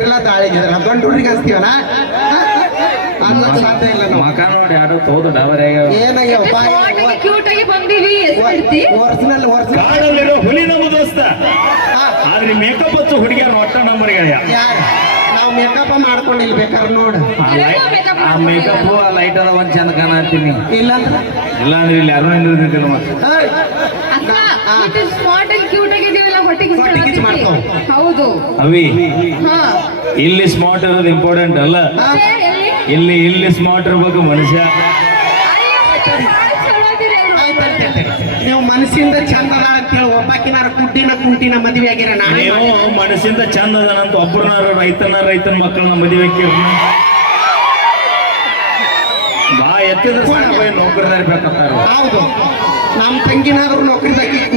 ಇದ್ರಲ್ಲ ತಾಳಿಗಿದ್ರ ಗಂಡು ಹುಡುಗಿಗೆ ಹಚ್ತೀವಲ್ಲ ಅನ್ನೋದು ಸಾಧ್ಯ ಇಲ್ಲ ನಾವು ಮಕ ನೋಡಿ ಆಡೋ ತೋದು ಡಾಬರ್ ಏನಾಗ್ಯಪ್ಪ ಕ್ಯೂಟ್ ಆಗಿ ಬಂದೀವಿ ಎಷ್ಟಿರ್ತಿ ಒರಿಜಿನಲ್ ಕಾಡಲ್ಲಿರೋ ಹುಲಿ ನಮ್ಮ ದೋಸ್ತ ಆದ್ರೆ ಮೇಕಪ್ ಹಚ್ಚು ಹುಡುಗಿಯರ್ ಒಟ್ಟ ನಂಬರ್ ನಾವು ಮೇಕಪ್ ಮಾಡ್ಕೊಂಡಿಲ್ಲ ಬೇಕಾದ್ರೆ ನೋಡು ಆ ಮೇಕಪ್ ಆ ಲೈಟರ್ ಒಂದ್ ಚಂದ ಕಾಣತ್ತೀನಿ ಇಲ್ಲಂದ್ರ ಇಲ್ಲ ಅಂದ್ರೆ ಇಲ್ಲಿ ಯಾರು ನಿಂದಿರ್ತಿದ್ದಿಲ್ಲ ಮತ್ತೆ ಅಕ್ಕ ಸ್ಮಾರ್ಟ್ ಆಗಿ ಕ್ಯೂಟ್ ಆಗಿದ್ದೀವಲ್ಲ ಹೊಟ್ಟೆಗೆ ಹೊಟ್ಟೆ ಕಿಚ್ಚು ಮಾಡ್ತಾವ. ಹೌದು ಅವಿ ಹಾ ಇಲ್ಲಿ ಸ್ಮಾರ್ಟ್ ಇರೋದು ಇಂಪಾರ್ಟೆಂಟ್ ಅಲ್ಲ ಎಲ್ಲಿ ಇಲ್ಲಿ ಸ್ಮಾರ್ಟ್ ಇರ್ಬೇಕು ಮನುಷ್ಯ ನೀವು ಮನಸ್ಸಿಂದ ಚಂದ ಅದ ಅಂತೇಳಿ ಒಬ್ಬಾಕಿನಾರ ಕುಂಟಿನ ಮದುವೆ ಆಗಿರ ನಾನೇ ನೀವು ಮನಸ್ಸಿಂದ ಚಂದ ಅದನಂತ ಒಬ್ಬರನಾರ ರೈತನ ಮಕ್ಕಳನ್ನ ಮದುವೆ ಬಾ ಎತ್ತಿದ್ರೆ ನೌಕರಿದಾರ ಬೇಕಂತಾರ ಹೌದು ನಮ್ಮ ತಂಗಿನಾದ್ರು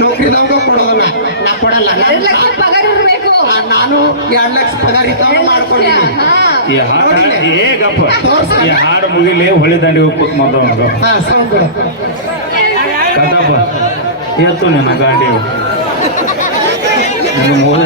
ನೌಕರಿದವಾಗ ಕೊಡೋದಲ್ಲ ನಾ ಕೊಡಲ್ಲ 2 ಲಕ್ಷ ಪಗಾರ ಇರ್ಬೇಕು ನಾನು 2 ಲಕ್ಷ ಪಗಾರ ಇದ್ದಾವ ಮಾಡ್ಕೊಂಡಿದ್ದೀನಿ ಈ ಹಾಡು ಹೇಗಪ್ಪ ಈ ಹಾಡು ಮುಗಿಲಿ ಹೊಳಿ ದಾಂಡಿ ಹೋಗ್ಬೇಕು ಮೊದಲು ಹಾ ಸೌಂಡ್ ಕೊಡು ಕದಪ್ಪ ಎತ್ತು ನಿನ್ನ ಗಾಡಿ ಮೂಲ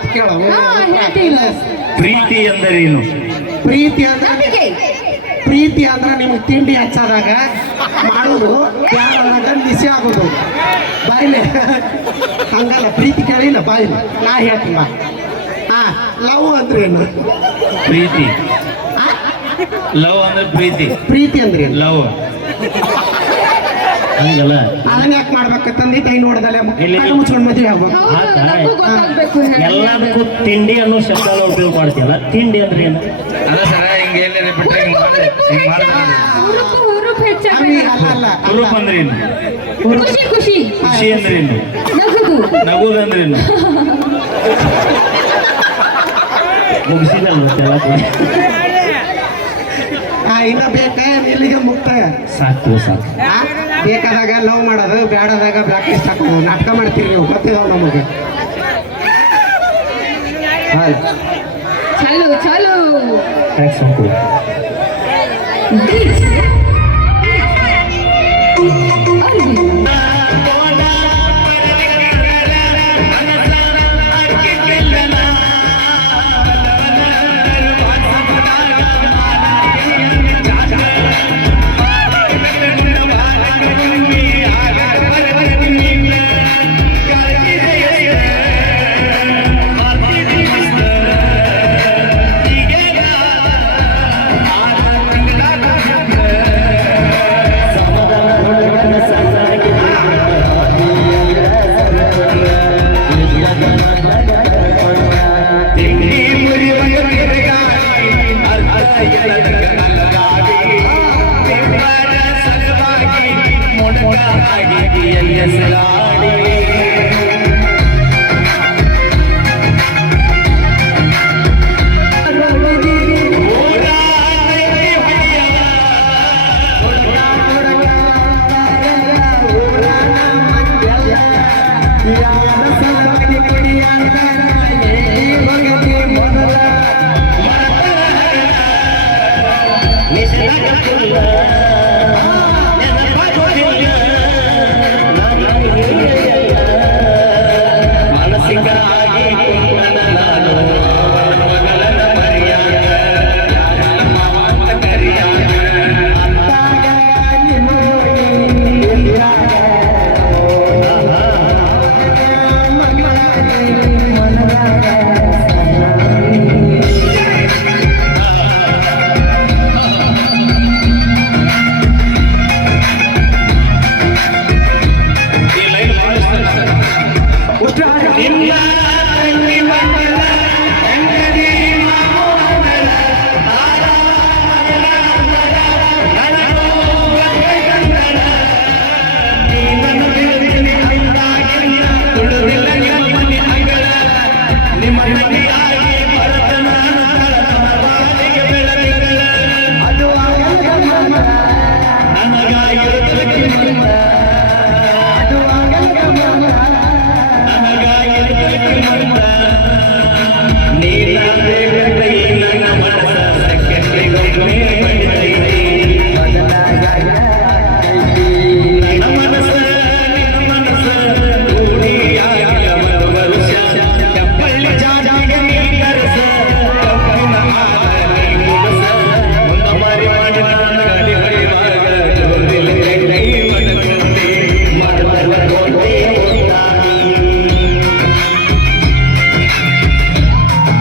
ಮಾತು ಕೇಳು ಹಾ, ಹೇಳ್ತೀನಿ. ಪ್ರೀತಿ ಎಂದರೇನು? ಪ್ರೀತಿ ಅಂದ್ರೆ ನಂಬಿಕೆ. ಪ್ರೀತಿ ಅಂದ್ರೆ ನಿಮ್ಗೆ ತಿಂಡಿ ಹಚ್ಚದಾಗ ಮಾಡೋದು ಯಾರನ್ನಾಗ ಬಿಸಿ ಆಗೋದು ಬಾಯಿಲೆ ಹಂಗಲ್ಲ ಪ್ರೀತಿ ಕೇಳಿಲ್ಲ ಬಾಯಿಲೆ ನಾ ಹೇಳ್ತೀನಿ ಬಾ ಹಾ ಲವ್ ಅಂದ್ರೆ ಏನು ಪ್ರೀತಿ. ಲವ್ ಅಂದ್ರೆ ಪ್ರೀತಿ. ಪ್ರೀತಿ ಅಂದ್ರೆ ಏನು ಲವ್ ಹಂಗಲ್ಲ. ಅದನ್ನ ಯಾಕೆ ಮಾಡ್ಬೇಕು ತಂದೆ ತಾಯಿ ನೋಡದಲ್ಲ ಇಲ್ಲಿ- ಮುಚ್ಕೊಂಡು ಮದುವೆ ಆಗ್ಬೇಕು ಹೌದು, ಆತ. ನಮಗೂ ಗೊತ್ತಾಗ್ಬೇಕು ನನಗೆ. ಎಲ್ಲದಕ್ಕೂ ತಿಂಡಿ ಅನ್ನೋ ಶಬ್ದನ ಉಪಯೋಗ ಮಾಡ್ತೀಯಲ್ಲ, ತಿಂಡಿ ಅಂದ್ರೆ ಏನು? ಅದ ಸರ ಹಿಂಗೆ ಎಲ್ಲೇ ಬಿಟ್ರೆ ಹಿಂಗೆ ಮಾಡಿದ್ರೆ ಹುರುಪು ಅವಿ ಹೆಚ್ಚಾಗಲ್ಲ. ಅಲ್ಲ ಅಲ್ಲ ಹುರುಪ್ ಅಂದ್ರೆ ಏನು? ಖುಷಿ ಖುಷಿ ಖುಷಿ ಅಂದ್ರೆ ಏನು? ನಗುದು. ನಗುದಂದ್ರೆ ಏನು? ಮುಗಿಸಿದಲ್ಲ ಎಲ್ಲ ಇನ್ನ ಬೇಕ ಇಲ್ಲಿಗೆ ಮುಕ್ತ ಸಾಕು ಸಾಕು. ಆ, ಬೇಕಾದಾಗ ಲವ್ ಮಾಡೋದು ಬೇಡದಾಗ ಬ್ಲಾಕ್ ಲಿಸ್ಟ್ ಹಾಕೋದು ನಾಟಕ ಮಾಡ್ತೀರಿ ನೀವು ಗೊತ್ತಿದಾವ ನಮಗೆ ಚಾಲು ಚಾಲು. ಟ್ಯಾಕ್ಸ್ ಹಾಕು.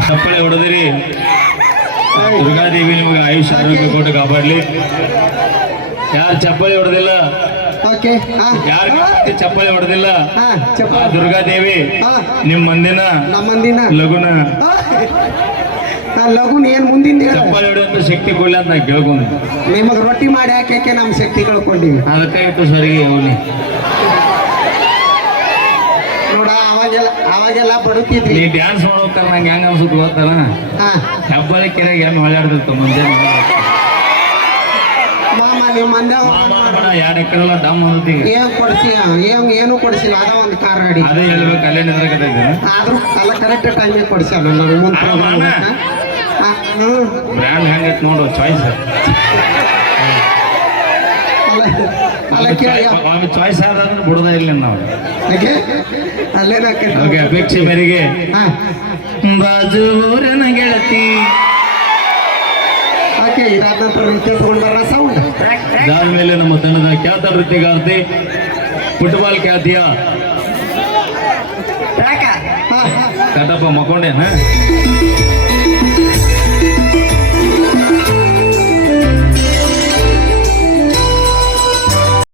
ಚಪ್ಪಳೆ ಹೊಡೆದಿರಿ. ದುರ್ಗಾದೇವಿ ನಿಮಗೆ ಆಯುಷ್ ಆರೋಗ್ಯ ಕೊಟ್ಟು ಕಾಪಾಡಲಿ. ಯಾರು ಚಪ್ಪಳೆ ಹೊಡೆದಿಲ್ಲ, ಓಕೆ ಯಾರು ಚಪ್ಪಳೆ ಹೊಡೆದಿಲ್ಲ, ಹಾ ಆ ಚಪ್ಪ ದುರ್ಗಾದೇವಿ ಹಾ. ನಿಮ್ಮ ಮಂದಿನ ನಮ್ಮಂದಿನ ಲಗುನ ಲಘುನ್ ಏನ್ ಮುಂದಿನ ಚಪ್ಪಳೆ ಹೊಡೆಯುವಂತ ಶಕ್ತಿ ಕೊಡ್ಲಿ ಅಂತ ನಾ ಕೇಳ್ಕೊಂಡು ನಿಮಗ್ ರೊಟ್ಟಿ ಮಾಡಿ ಹಾಕಕ್ಕೆ ನಮ್ ಶಕ್ತಿ ಕಳ್ಕೊಂಡಿವಿ ಅದಕ್ಕಾಗಿತ್ತು ಸರಿಗೆ ಅವನಿ ನೋಡ ಅವಾಗೆಲ್ಲ ಬಡುತ್ತಿದ್ವಿ ನೀ ಡ್ಯಾನ್ಸ್ ಮಾಡ್ಬೇಕಾರ ನಂಗೆ ಹೆಂಗ ಅನ್ಸುತ್ತೆ ಗೊತ್ತಲ್ಲ, ಹಾ ಹೆಬ್ಬಳಿ ಕೆರೆಗೆ ಹೆಣ್ಣು ಹೊಳ್ಯಾಡ್ತಿತ್ತು ಮುಂದೆ. ಮಾಮ ನೀವು ಮಂದ್ಯಾಗ ಎರಡು ಎಕರೆ ಡಮ್ ಅಂತೀವಿ. ಏನ್ ಕೊಡ್ಸಿ ಏನು ಕೊಡ್ಸಿಲ್ಲ ಅದ ಒಂದು ಕಾರ್ ಗಾಡಿ ಅದೇ ಹೇಳ್ಬೇಕು, ಅಲ್ಲೇ ನಿಂದ್ರಕತ್ತೈತೆ. ಆದ್ರೂ ಎಲ್ಲ ಕರೆಕ್ಟ್ ಟೈಮಿಗೆ ಕೊಡ್ಸ್ಯಾವ ನನ್ನ ಮುಂದೆ ಮಾಮ. ಬ್ರ್ಯಾಂಡ್ ಹೆಂಗೈತೆ ನೋಡು ಚಾಯ್ಸ್. ಅಲ್ಲ ಕೇಳಿ ಆಮೇಲೆ ಚಾಯ್ಸ್ ಆದ್ರೆ ಬಿಡೋದ ಇಲ್ಲ ನಾವು. ಹಾಗೆ ಅಲ್ಲೇನ ಓಕೆ, ಅಪೇಕ್ಷೆ ಮೇರೆಗೆ ಹಾ ಬಾಜು ಊರಿನ ಗೆಳತಿ ಓಕೆ, ಇದಾದ ನಂತರ ನೃತ್ಯ ತಗೊಂಡ್ ಬರ್ರ ಸೌಂಡ್. ಇದಾದ್ಮೇಲೆ ನಮ್ಮ ತಂಡದ ಖ್ಯಾತ ನೃತ್ಯಗಾರ್ತಿ ಫುಟ್ಬಾಲ್ ಖ್ಯಾತಿಯ ಹಾ ಕಟಪ್ಪ ಮಕ್ಕೊಂಡೇನ